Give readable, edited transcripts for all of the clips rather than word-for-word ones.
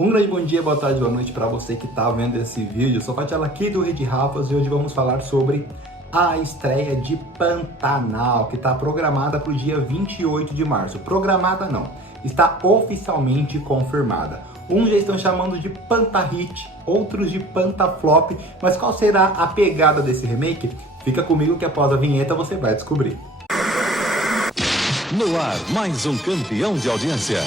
Um grande bom dia, boa tarde, boa noite para você que está vendo esse vídeo. Eu sou Fatela aqui do Rede Rafas e hoje vamos falar sobre a estreia de Pantanal, que está programada para o dia 28 de março. Programada não, está oficialmente confirmada. Uns já estão chamando de Pantahit, outros de Pantaflop, mas qual será a pegada desse remake? Fica comigo que após a vinheta você vai descobrir. No ar, mais um campeão de audiência.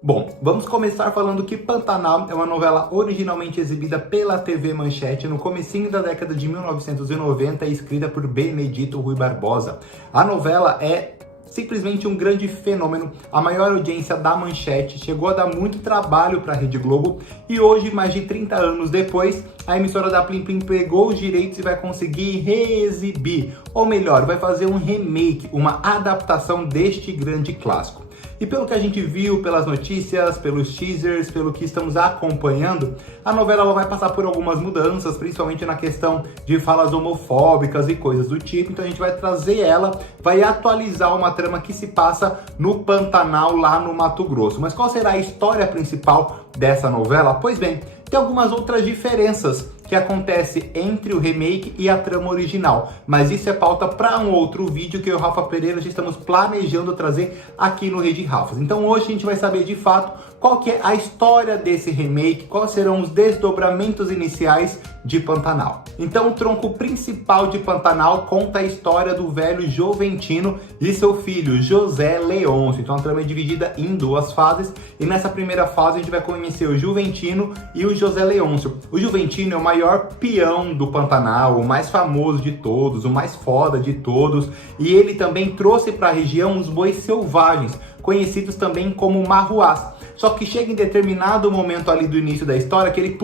Bom, vamos começar falando que Pantanal é uma novela originalmente exibida pela TV Manchete no comecinho da década de 1990 e escrita por Benedito Rui Barbosa. A novela é simplesmente um grande fenômeno, a maior audiência da Manchete, chegou a dar muito trabalho para a Rede Globo e hoje, mais de 30 anos depois, a emissora da Plim Plim pegou os direitos e vai conseguir reexibir, ou melhor, vai fazer um remake, uma adaptação deste grande clássico. E pelo que a gente viu, pelas notícias, pelos teasers, pelo que estamos acompanhando, a novela ela vai passar por algumas mudanças, principalmente na questão de falas homofóbicas e coisas do tipo. Então a gente vai trazer ela, vai atualizar uma trama que se passa no Pantanal, lá no Mato Grosso. Mas qual será a história principal dessa novela? Pois bem, tem algumas outras diferenças que acontece entre o remake e a trama original, mas isso é pauta para um outro vídeo que eu e o Rafa Pereira já estamos planejando trazer aqui no Rede Rafas. Então hoje a gente vai saber de fato qual que é a história desse remake, quais serão os desdobramentos iniciais de Pantanal. Então o tronco principal de Pantanal conta a história do velho Joventino e seu filho José Leôncio. Então a trama é dividida em duas fases e nessa primeira fase a gente vai conhecer o Juventino e o José Leôncio. O Juventino é o maior peão do Pantanal, o mais famoso de todos, o mais foda de todos, e ele também trouxe para a região os bois selvagens, conhecidos também como marruás. Só que chega em determinado momento ali do início da história que ele,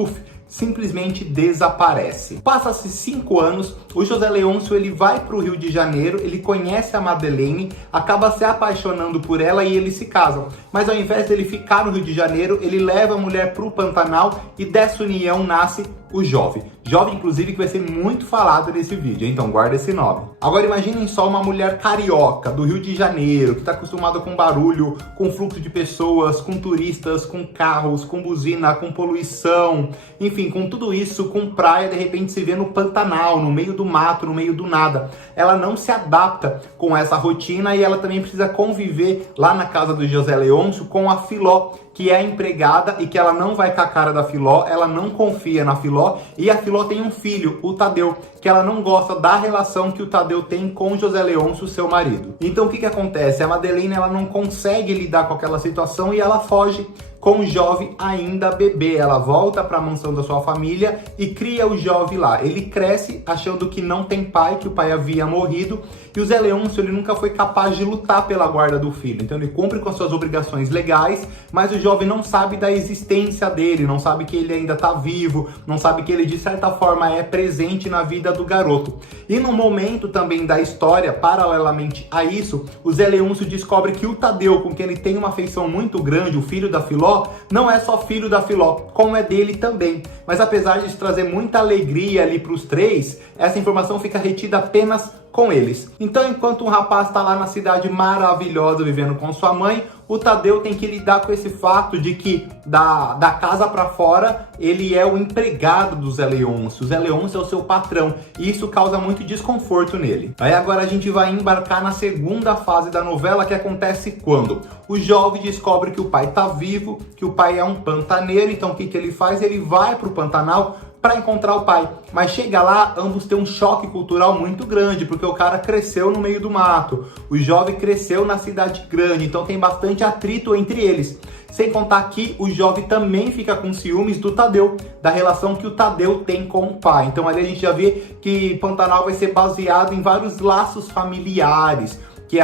simplesmente desaparece. Passa-se 5 anos, o José Leôncio ele vai para o Rio de Janeiro, ele conhece a Madeleine, acaba se apaixonando por ela e eles se casam. Mas ao invés dele ficar no Rio de Janeiro, ele leva a mulher para o Pantanal e dessa união nasce o Jove. Jove, inclusive, que vai ser muito falado nesse vídeo, então guarda esse nome. Agora imaginem só uma mulher carioca do Rio de Janeiro, que está acostumada com barulho, com fluxo de pessoas, com turistas, com carros, com buzina, com poluição, enfim, com tudo isso, com praia, de repente se vê no Pantanal, no meio do mato, no meio do nada. Ela não se adapta com essa rotina e ela também precisa conviver lá na casa do José Leôncio com a Filó, que é a empregada e que ela não vai com a cara da Filó, ela não confia na Filó e a Filó tem um filho, o Tadeu, que ela não gosta da relação que o Tadeu tem com o José Leôncio, seu marido. Então o que acontece? A Madeleine ela não consegue lidar com aquela situação e ela foge com o Jove ainda bebê. Ela volta para a mansão da sua família e cria o Jove lá. Ele cresce achando que não tem pai, que o pai havia morrido, e o Zé Leôncio ele nunca foi capaz de lutar pela guarda do filho. Então ele cumpre com as suas obrigações legais, mas o Jove não sabe da existência dele, não sabe que ele ainda está vivo, não sabe que ele de certa forma é presente na vida do garoto. E no momento também da história, paralelamente a isso, o Zé Leôncio descobre que o Tadeu, com quem ele tem uma afeição muito grande, o filho da Filó, não é só filho da Filó, como é dele também. Mas apesar de trazer muita alegria ali para os três, essa informação fica retida apenas com eles. Então, enquanto um rapaz está lá na cidade maravilhosa vivendo com sua mãe, o Tadeu tem que lidar com esse fato de que da casa para fora ele é o empregado do Zé Leôncio. O Zé Leôncio é o seu patrão e isso causa muito desconforto nele. Aí agora a gente vai embarcar na segunda fase da novela, que acontece quando o Jove descobre que o pai está vivo, que o pai é um pantaneiro. Então o que ele faz? Ele vai para o Pantanal para encontrar o pai, mas chega lá, ambos têm um choque cultural muito grande, porque o cara cresceu no meio do mato, o Jove cresceu na cidade grande, então tem bastante atrito entre eles. Sem contar que o Jove também fica com ciúmes do Tadeu, da relação que o Tadeu tem com o pai. Então ali a gente já vê que Pantanal vai ser baseado em vários laços familiares, que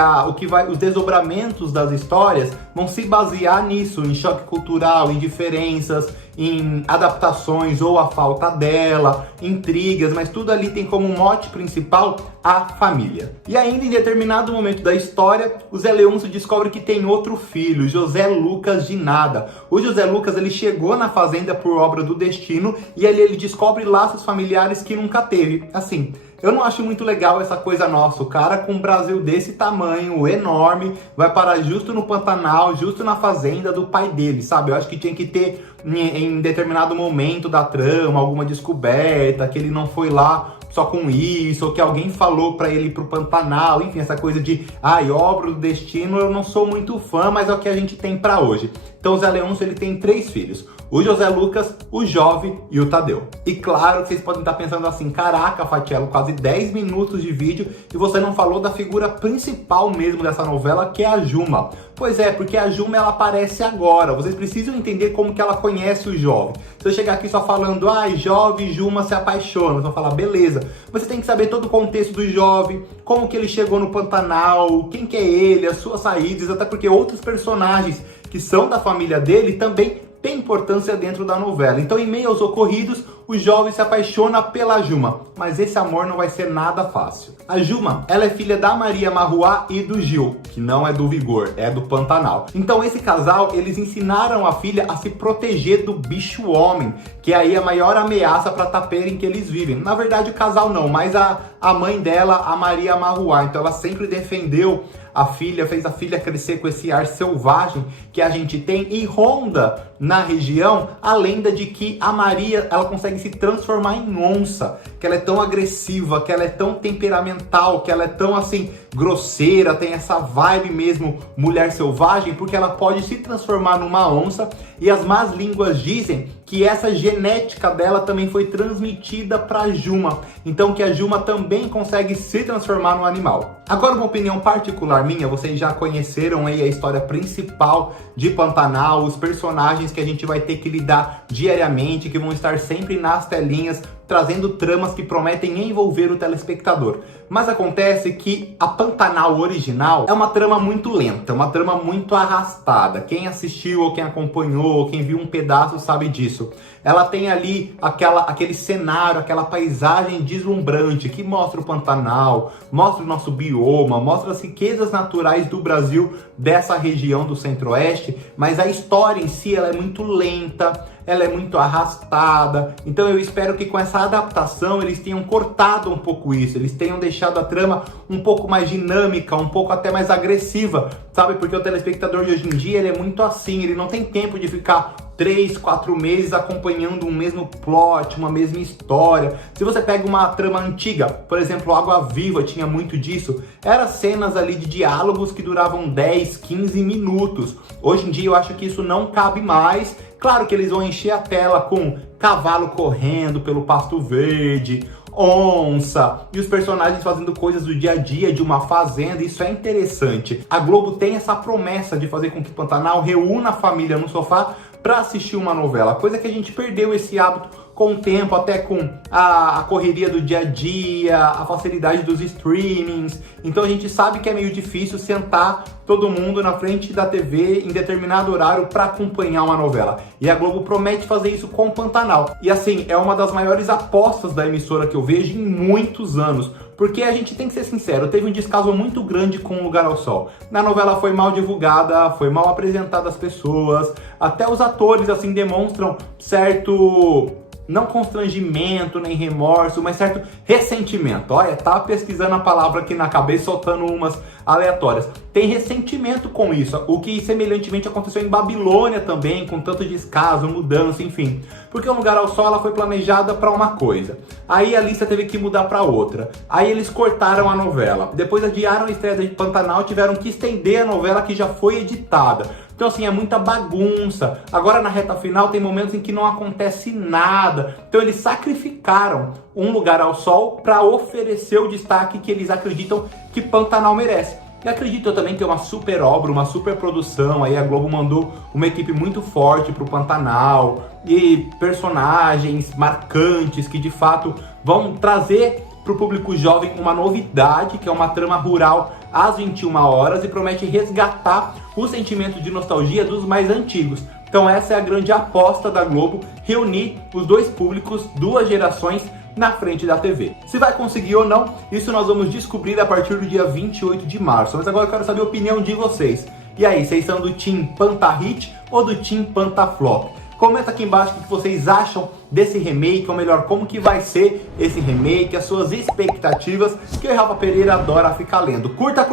os desdobramentos das histórias vão se basear nisso, em choque cultural, em diferenças, em adaptações ou a falta dela, intrigas, mas tudo ali tem como mote principal a família. E ainda em determinado momento da história, o Zé Leôncio descobre que tem outro filho, José Lucas de Nada. O José Lucas ele chegou na fazenda por obra do destino e ali ele descobre laços familiares que nunca teve. Assim, Eu não acho muito legal essa coisa nossa, o cara com um Brasil desse tamanho, enorme, vai parar justo no Pantanal, justo na fazenda do pai dele, sabe? Eu acho que tinha que ter em determinado momento da trama alguma descoberta, que ele não foi lá só com isso, ou que alguém falou pra ele ir pro Pantanal, enfim, essa coisa de obra do destino, eu não sou muito fã, mas é o que a gente tem pra hoje. Então o Zé Leôncio, ele tem 3 filhos, o José Lucas, o Jove e o Tadeu. E claro que vocês podem estar pensando assim, caraca, Fatiello, quase 10 minutos de vídeo e você não falou da figura principal mesmo dessa novela, que é a Juma. Pois é, porque a Juma, ela aparece agora, vocês precisam entender como que ela conhece o Jove. Se eu chegar aqui só falando, Jove e Juma se apaixonam, vocês vão falar, beleza. Você tem que saber todo o contexto do Jove, como que ele chegou no Pantanal, quem que é ele, as suas saídas, até porque outros personagens que são da família dele também tem importância dentro da novela. Então, em meio aos ocorridos, o Jove se apaixona pela Juma, mas esse amor não vai ser nada fácil. A Juma, ela é filha da Maria Marruá e do Gil, que não é do Vigor, é do Pantanal. Então, esse casal, eles ensinaram a filha a se proteger do bicho homem, que é aí a maior ameaça para a tapeira em que eles vivem. Na verdade, o casal não, mas a mãe dela, a Maria Marruá. Então, ela sempre defendeu a filha, fez a filha crescer com esse ar selvagem que a gente tem, e ronda na região a lenda de que a Maria, ela consegue se transformar em onça, que ela é tão agressiva, que ela é tão temperamental, que ela é tão assim grosseira, tem essa vibe mesmo mulher selvagem, porque ela pode se transformar numa onça, e as más línguas dizem que essa genética dela também foi transmitida para a Juma, então que a Juma também consegue se transformar num animal. Agora, uma opinião particular minha, vocês já conheceram aí a história principal de Pantanal, os personagens que a gente vai ter que lidar diariamente, que vão estar sempre nas telinhas, trazendo tramas que prometem envolver o telespectador. Mas acontece que a Pantanal original é uma trama muito lenta, uma trama muito arrastada. Quem assistiu, ou quem acompanhou, ou quem viu um pedaço sabe disso. Ela tem ali aquele cenário, aquela paisagem deslumbrante que mostra o Pantanal, mostra o nosso bioma, mostra as riquezas naturais do Brasil, dessa região do Centro-Oeste, mas a história em si ela é muito lenta, ela é muito arrastada. Então eu espero que com essa adaptação eles tenham cortado um pouco isso, eles tenham deixado a trama um pouco mais dinâmica, um pouco até mais agressiva, sabe? Porque o telespectador de hoje em dia, ele é muito assim, ele não tem tempo de ficar 3, 4 meses acompanhando um mesmo plot, uma mesma história. Se você pega uma trama antiga, por exemplo, Água Viva tinha muito disso, eram cenas ali de diálogos que duravam 10, 15 minutos. Hoje em dia eu acho que isso não cabe mais. Claro que eles vão encher a tela com cavalo correndo pelo pasto verde, onça, e os personagens fazendo coisas do dia a dia de uma fazenda. Isso é interessante. A Globo tem essa promessa de fazer com que Pantanal reúna a família no sofá para assistir uma novela, coisa que a gente perdeu esse hábito com o tempo, até com a correria do dia a dia, a facilidade dos streamings. Então a gente sabe que é meio difícil sentar todo mundo na frente da TV em determinado horário para acompanhar uma novela. E a Globo promete fazer isso com o Pantanal. E assim, é uma das maiores apostas da emissora que eu vejo em muitos anos. Porque a gente tem que ser sincero, teve um descaso muito grande com O Lugar ao Sol. Na novela foi mal divulgada, foi mal apresentada às pessoas, até os atores assim demonstram certo, não constrangimento nem remorso, mas certo ressentimento. Olha, tá pesquisando a palavra aqui na cabeça, soltando umas aleatórias. Tem ressentimento com isso, o que semelhantemente aconteceu em Babilônia também, com tanto descaso, mudança, enfim. Porque O Lugar ao Sol, ela foi planejada para uma coisa, aí a lista teve que mudar para outra, aí eles cortaram a novela, depois adiaram a estreia de Pantanal, tiveram que estender a novela que já foi editada. Então assim, é muita bagunça. Agora na reta final tem momentos em que não acontece nada. Então eles sacrificaram Um Lugar ao Sol para oferecer o destaque que eles acreditam que Pantanal merece. E acredito também que é uma super obra, uma super produção. Aí a Globo mandou uma equipe muito forte pro Pantanal e personagens marcantes que de fato vão trazer para o público jovem uma novidade, que é uma trama rural às 21 horas, e promete resgatar o sentimento de nostalgia dos mais antigos. Então essa é a grande aposta da Globo, reunir os dois públicos, duas gerações na frente da TV. Se vai conseguir ou não, isso nós vamos descobrir a partir do dia 28 de março. Mas agora eu quero saber a opinião de vocês. E aí, vocês são do Team Pantahit ou do Team Pantaflop? Comenta aqui embaixo o que vocês acham desse remake, ou melhor, como que vai ser esse remake, as suas expectativas, que o Rafa Pereira adora ficar lendo. Curta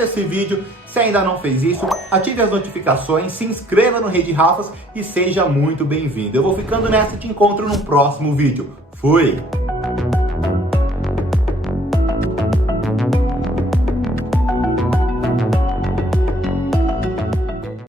esse vídeo, se ainda não fez isso, ative as notificações, se inscreva no Rede Rafas e seja muito bem-vindo. Eu vou ficando nessa e te encontro no próximo vídeo. Fui!